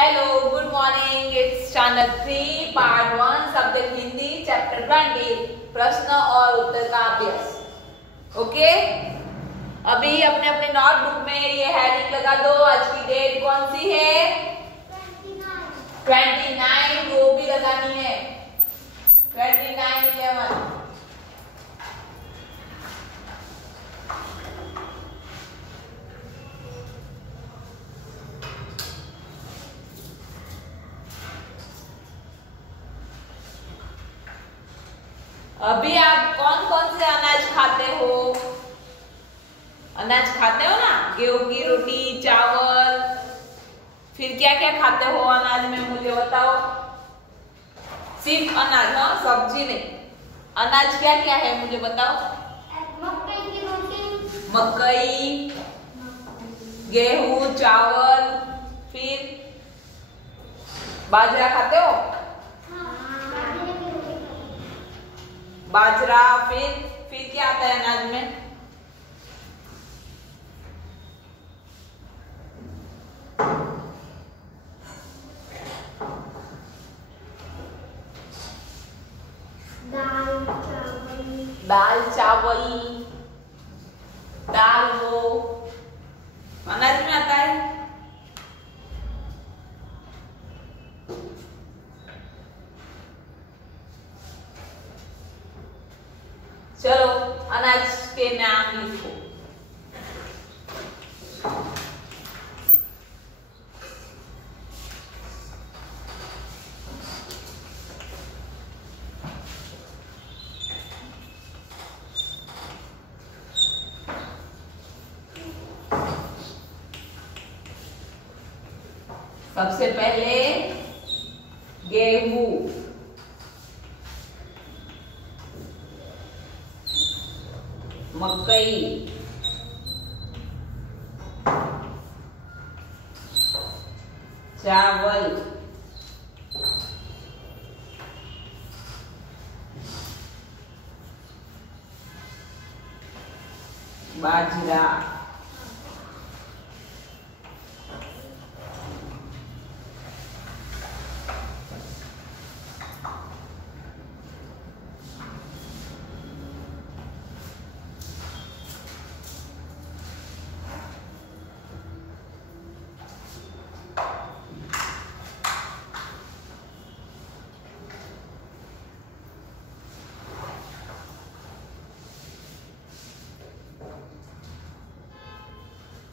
Hello, good morning. It's standard 3 part 1 subject Hindi chapter 20 प्रश्न और उत्तर का अभ्यास। ओके, अभी अपने अपने नोटबुक में ये हेडिंग लगा दो। आज की डेट कौन सी है? 29। वो भी लगानी है 29/11। अभी आप कौन कौन से अनाज खाते हो? अनाज खाते हो ना, गेहूं की रोटी, चावल, फिर क्या क्या खाते हो अनाज में मुझे बताओ। सिर्फ अनाज, हाँ, सब्जी नहीं। अनाज क्या क्या है मुझे बताओ। मकई की रोटी, मकई, गेहूं, चावल, फिर बाजरा खाते हो? बाजरा, फिर क्या आता है अनाज में? दाल चावल, दाल वो अनाज में आता है। चलो अनाज के नाम लिखो। सबसे पहले गेहूं, मकई, चावल, बाजरा,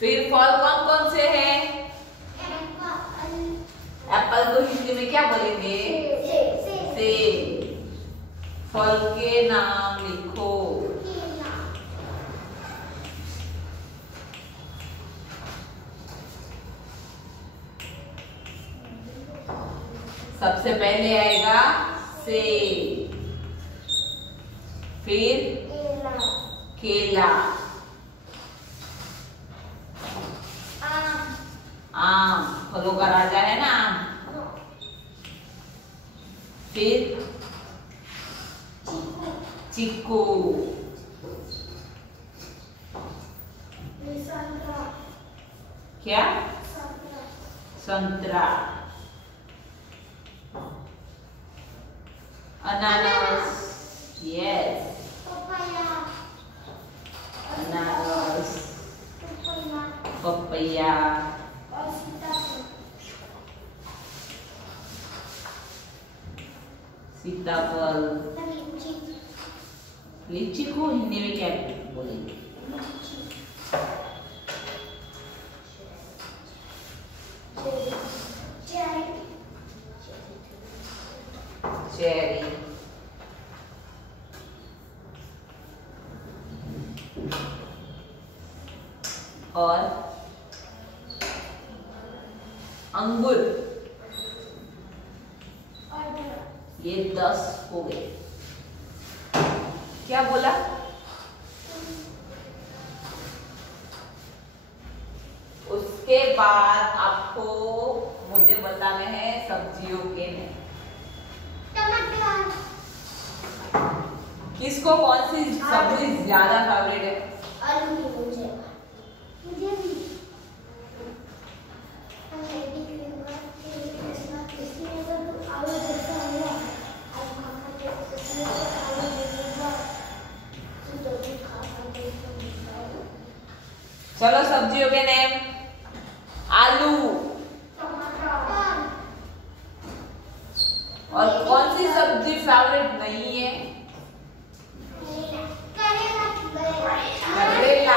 फिर फल कौन कौन से हैं? एप्पल को हिंदी में क्या बोलेंगे? सेब। फल के नाम लिखो। सबसे पहले आएगा सेब, फिर केला, आम, फलों का राजा है ना आम। फिर चीकू, क्या? संतरा, अनानास, यस, अनानास, पपैया, सीताफल, लीची को हिंदी में क्या बोलेंगे? चेरी, और अंगूर। ये 10 हो गए। क्या बोला? उसके बाद आपको मुझे बताने हैं सब्जियों के नाम। किसको कौन सी सब्जी ज्यादा फेवरेट है? आलू की मुझे भी। चलो सब्जियों के नेम। आलू। और कौन सी सब्जी फेवरेट नहीं है? करेला।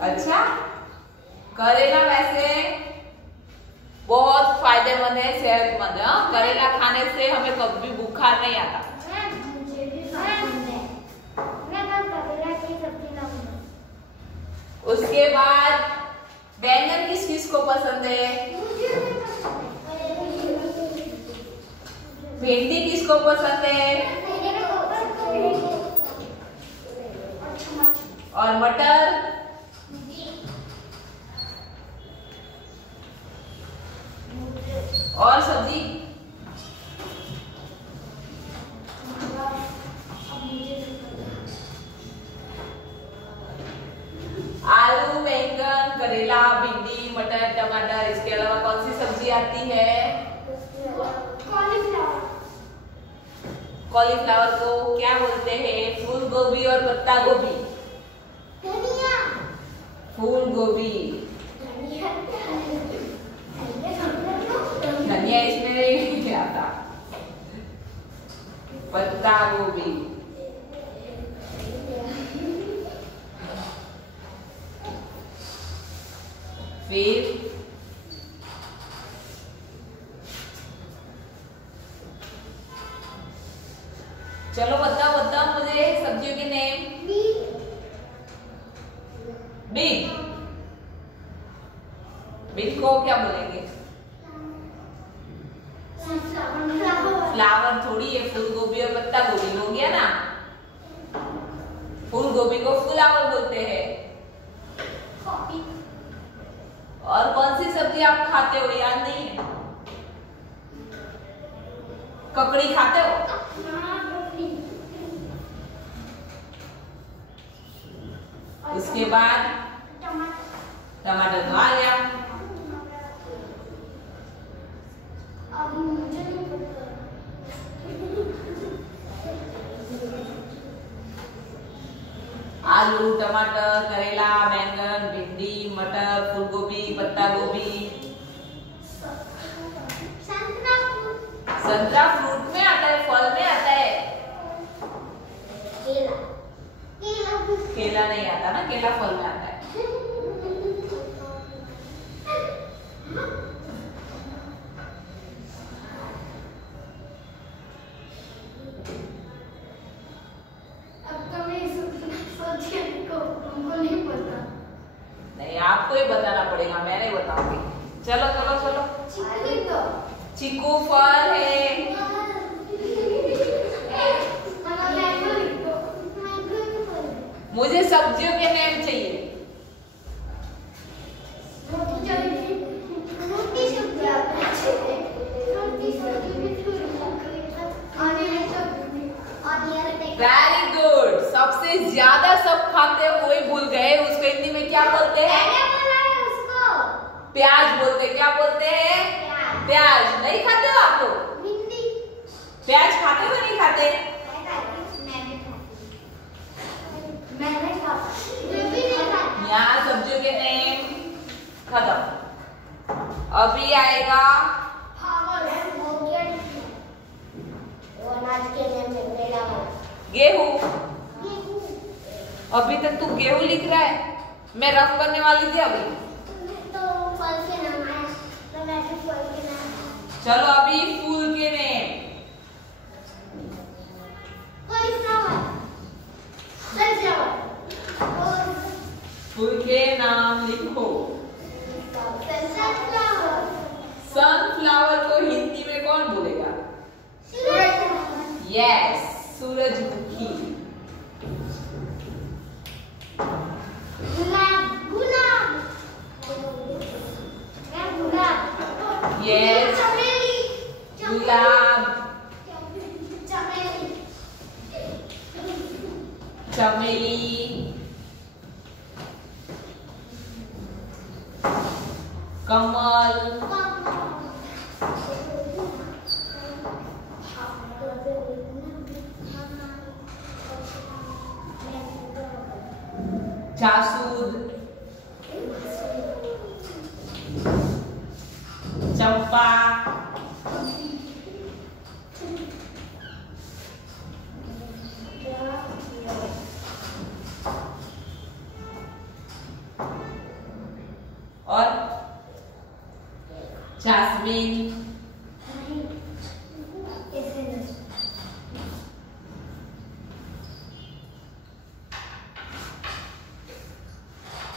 अच्छा, करेला वैसे बहुत फायदेमंद है, सेहतमंद है। करेला खाने से हमें कभी बुखार नहीं आता। उसके बाद बैंगन किस किस को पसंद है? भिंडी किसको पसंद है? और मटर? और सब्जी? आलू, बैंगन, करेला, भिंडी, मटर, टमाटर। इसके अलावा कौन सी सब्जी आती है? कॉलीफ्लावर को क्या बोलते हैं? फूल गोभी और पत्ता गोभी। फूल गोभी। धनिया इसमें नहीं आता। पत्ता गोभी। फिर चलो बताओ बताओ मुझे सब्जियों के नेम। बीन। बीन को क्या बोलेंगे? फ्लावर थोड़ी है, फूल गोभी और पत्ता गोभी हो गया ना। फूल गोभी को फ्लावर बोलते हैं। और कौन सी सब्जी आप खाते हो? याद नहीं है? ककड़ी खाते हो? उसके बाद टमाटर तो आ गया। आलू, टमाटर, करेला, बैंगन, भिंडी, मटर, फूल गोभी, पत्ता गोभी। संतरा फ्रूट में आता है, फल में आता है। केला नहीं आता ना, केला फल में आता है। नहीं, आपको ही बताना पड़ेगा, मैं नहीं बताऊंगी। चलो चलो चलो। चीकू फल है। मुझे सब्जियों के नेम चाहिए। Very good. सबसे ज्यादा सब खाते हैं वही भूल गए, उसको हिंदी में क्या बोलते हैं? प्याज बोलते हैं। क्या बोलते हैं? प्याज। नहीं खाते हो आप लोग? प्याज खाते हो नहीं खाते? यहाँ सब्जियों के नेम खत्म। अभी आएगा गेहूं। अभी तक तू गेहूं लिख रहा है, मैं रफ करने वाली थी अभी। चलो अभी फूल के नेम। फूल के नाम लिखो। सनफ्लावर को हिंदी में कौन बोलेगा? यस, सूरजमुखी। यस, गुलाब। चमेली। कमल। जासूद, चंपा, और जास्मीन,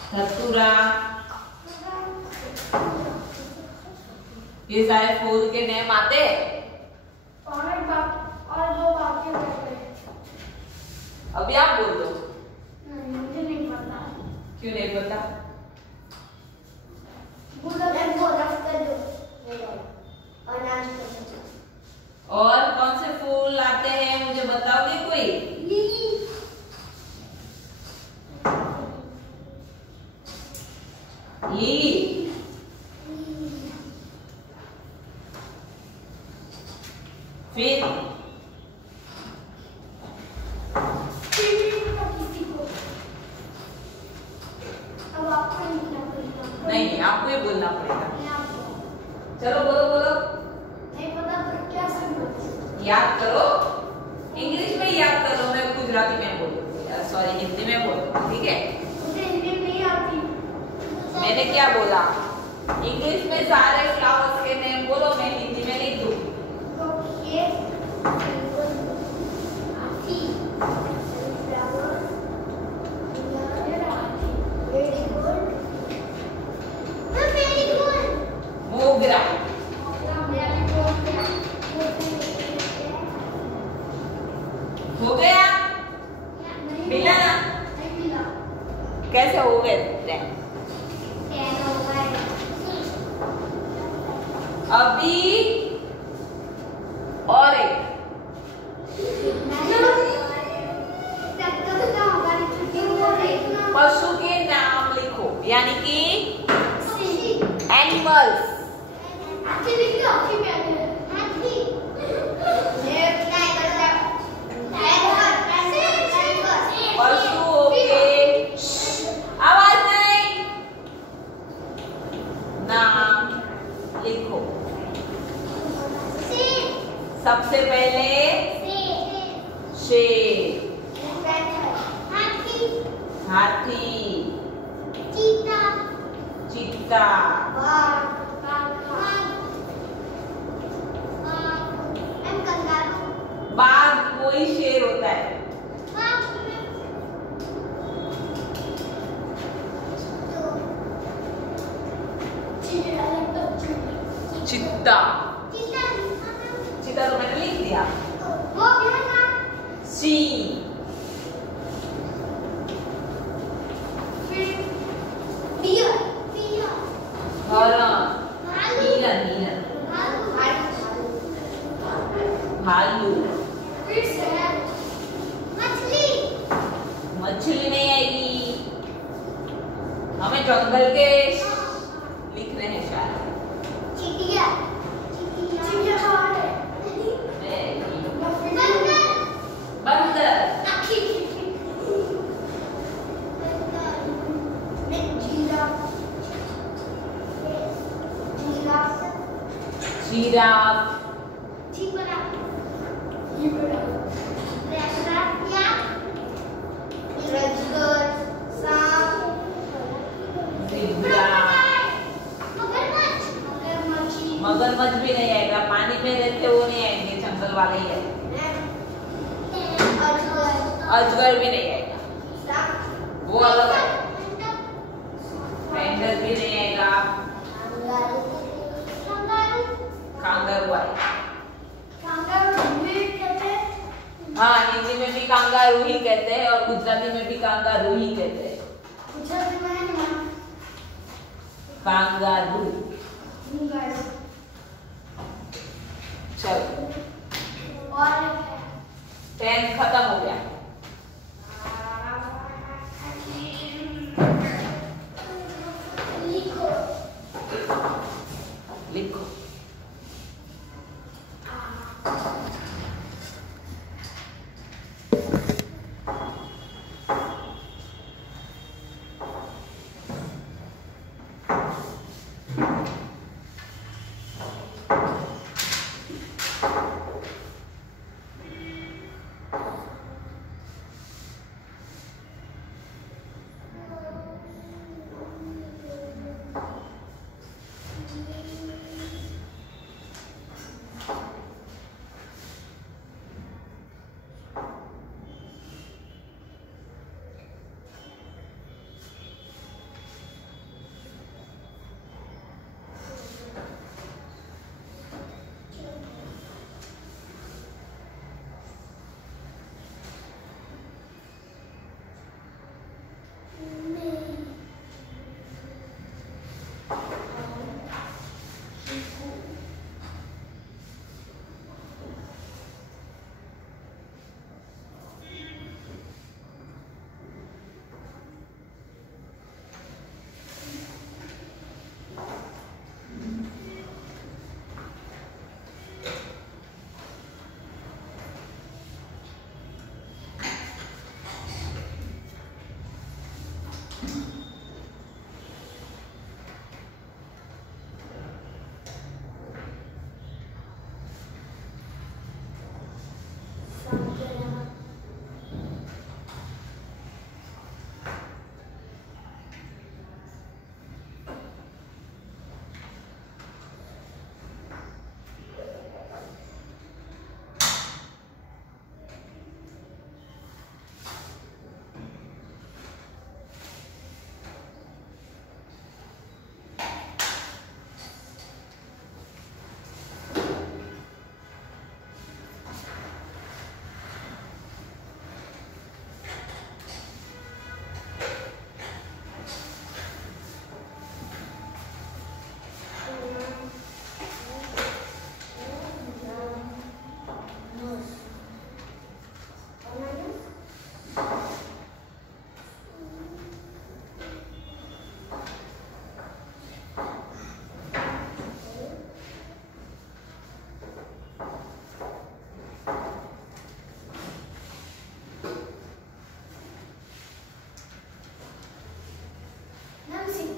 धतूरा। ये सारे फूल के नेम आते। और दो बाकी बचे। अभी आप बोल दो। मुझे नहीं पता। क्यों नहीं पता? और कौन से फूल आते हैं मुझे बताओगे कोई? लिली, फिर नहीं, आपको ही बोलना पड़ेगा। चलो बोलो बोलो। नहीं पता तो क्या समझ? याद करो, इंग्लिश में याद करो, मैं गुजराती में बोलूँ, सॉरी हिंदी में बोलूँ, ठीक है? मुझे हिंदी नहीं आती। मैंने क्या बोला? इंग्लिश में सारे फ्लावर्स के नेम बोलो, मैं हिंदी में लिख दूँ। मोगरा, हो गया? मिला ना? कैसे हो गए? अभी और एक पशु के नाम लिखो, यानी कि एनिमल्स। पशुओं के आवाज नहीं, नाम लिखो। सबसे पहले शेर, हाथी, चीता, बाघ कोई शेर होता है। चित्ता, चित्ता तो मैंने लिख दिया। सिंह, हरण, हिरण, हिरण, भालू, मछली नहीं आएगी, हमें जंगल के लिख रहे हैं शायद। बंदर, जिराफ, मगरमच्छ भी नहीं आएगा, पानी में रहते वो नहीं आएंगे, जंगल वाले ही है। अजगर भी नहीं आएगा, वो अलग है। पेंडर भी नहीं आएगा, कांगारू आएगा। हाँ, हिंदी में भी कांगारू ही कहते हैं और गुजराती में भी कांगारू ही कहते हैं। कांगारू। चलो, पेन खत्म हो गया। लिखो।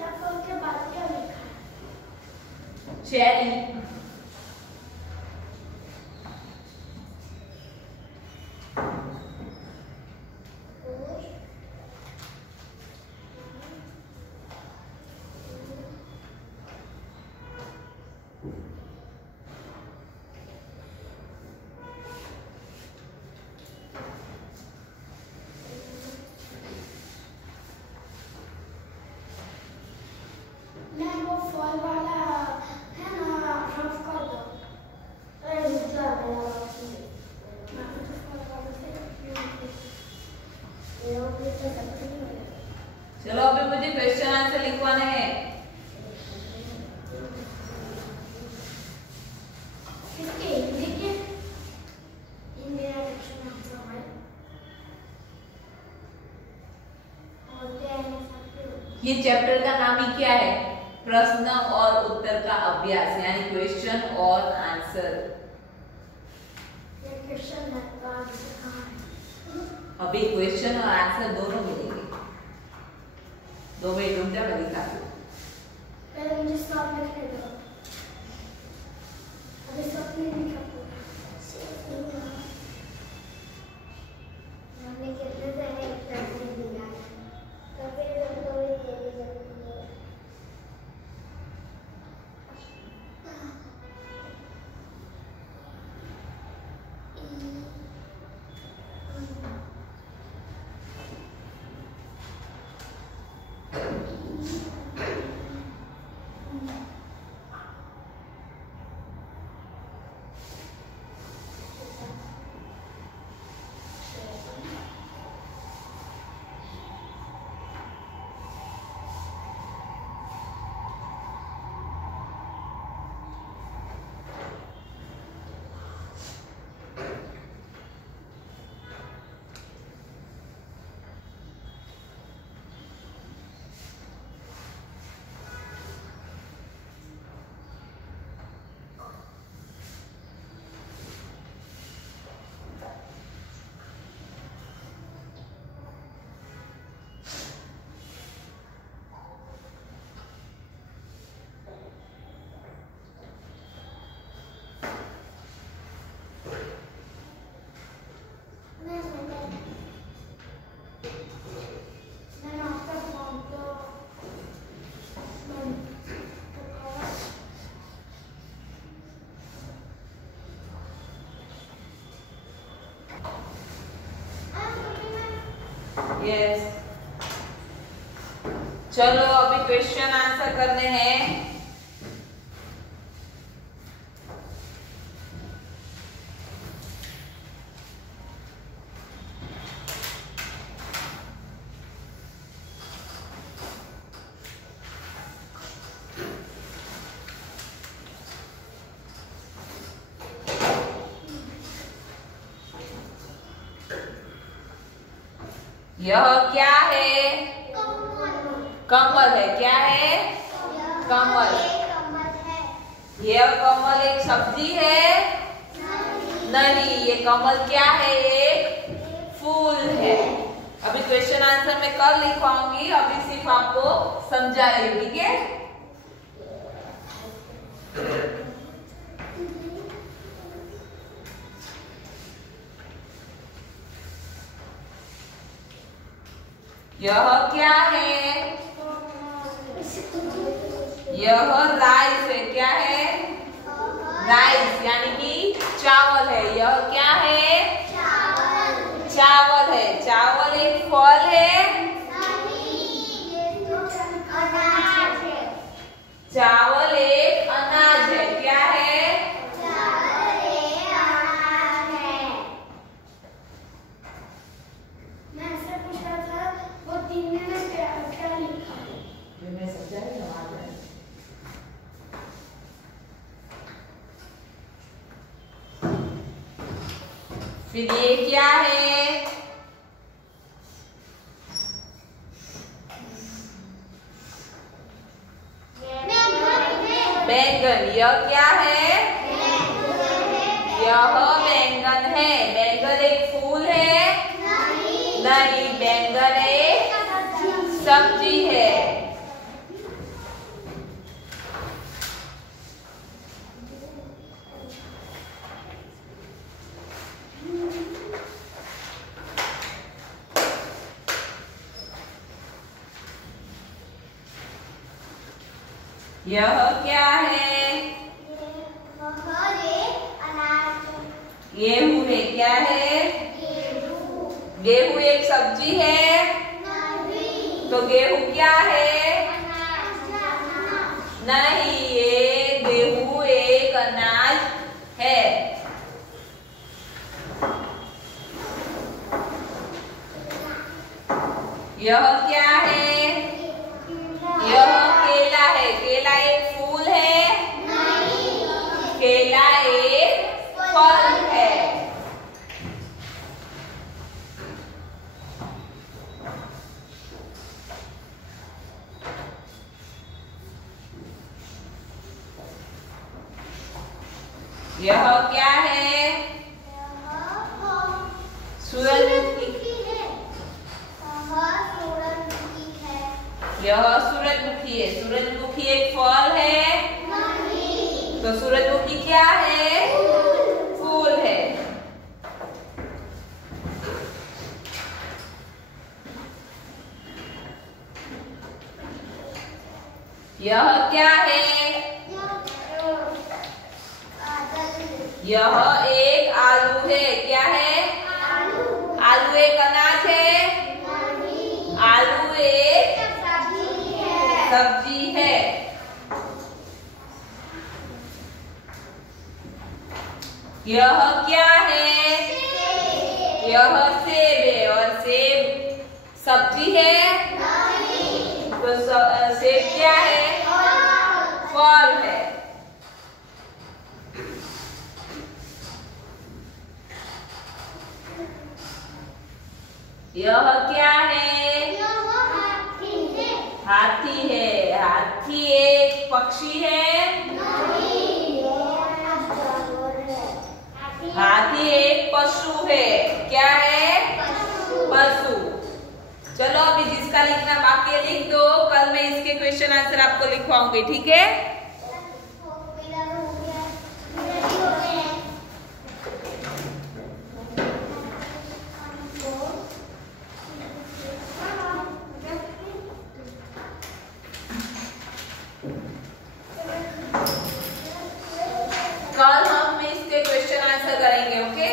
एप्पल के बाद क्या लिखा है? चेरी। चलो अभी मुझे क्वेश्चन आंसर लिखवाने हैं। ये चैप्टर का नाम ही क्या है? प्रश्न और उत्तर का अभ्यास, यानी क्वेश्चन और आंसर। अभी क्वेश्चन और आंसर दोनों मिलेंगे। 2 मिनट रुक जा, मैं लिखा दूं। पहले मुझे स्टॉप लिखने दो। अभी स्टॉप नहीं लिखा पूरा। हमने कितने सारे एग्जाम्पल दिया है। तो फिर हम लोग ये जल्दी यस, चलो अभी क्वेश्चन आंसर करने हैं। यह क्या है? कमल है। क्या है? कमल। यह कमल एक सब्जी है? नहीं, ये कमल क्या है? एक फूल है। अभी क्वेश्चन आंसर मैं कल लिखवाऊंगी, अभी सिर्फ आपको समझा रही हूँ, ठीक है? यह क्या है? यह राइस है। क्या है? राइस यानी कि चावल है। यह क्या है? चावल है। चावल एक फल है? चावल एक अनाज है। क्या है? फिर ये क्या है? बैंगन। यह क्या है? यह बैंगन है। बैंगन एक फूल है? नहीं, बैंगन एक सब्जी है। यह क्या है? गेहूं है। क्या है? गेहूं एक सब्जी है। तो गेहूं क्या है? नहीं, ये गेहूं एक अनाज है। यह क्या है? यह केला है। केला एक फूल है? केला एक फल है। यह क्या है? सूरजमुखी। यह सूरजमुखी है। सूरजमुखी एक फल है? तो सूरजमुखी क्या है? फूल है। यह क्या है? यह एक आलू है। क्या है? आलू एक अनाज है? आलू एक सब्जी है। यह क्या है? यह सेब है। और सेब सब्जी है? तो सेब क्या है? फल है। यह क्या है? हाथी है। हाथी एक पक्षी है? हाथी एक पशु है। क्या है? पशु। चलो अभी जिसका लिखना बाकी है लिख दो। कल मैं इसके क्वेश्चन आंसर आपको लिखवाऊंगी। ठीक है? कल हम इसके क्वेश्चन आंसर करेंगे। ओके?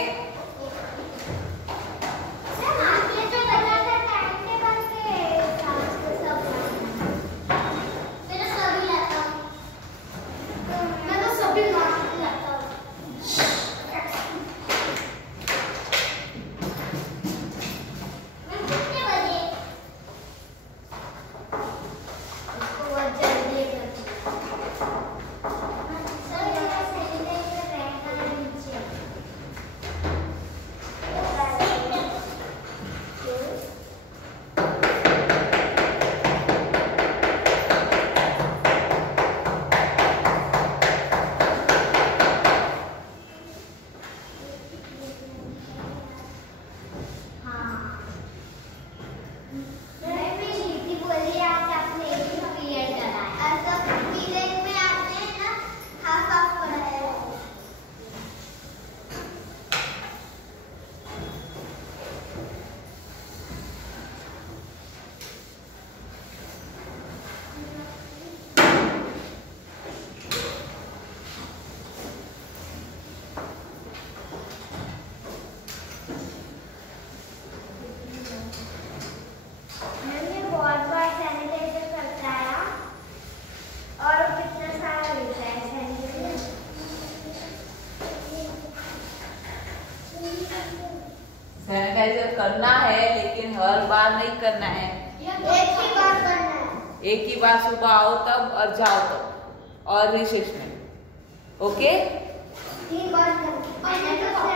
सैनिटाइजर करना है लेकिन हर बार नहीं करना है। एक ही बार करना है। एक ही बार सुबह आओ तब और जाओ तब और रिसेस में। ओके? 3 बार करना है।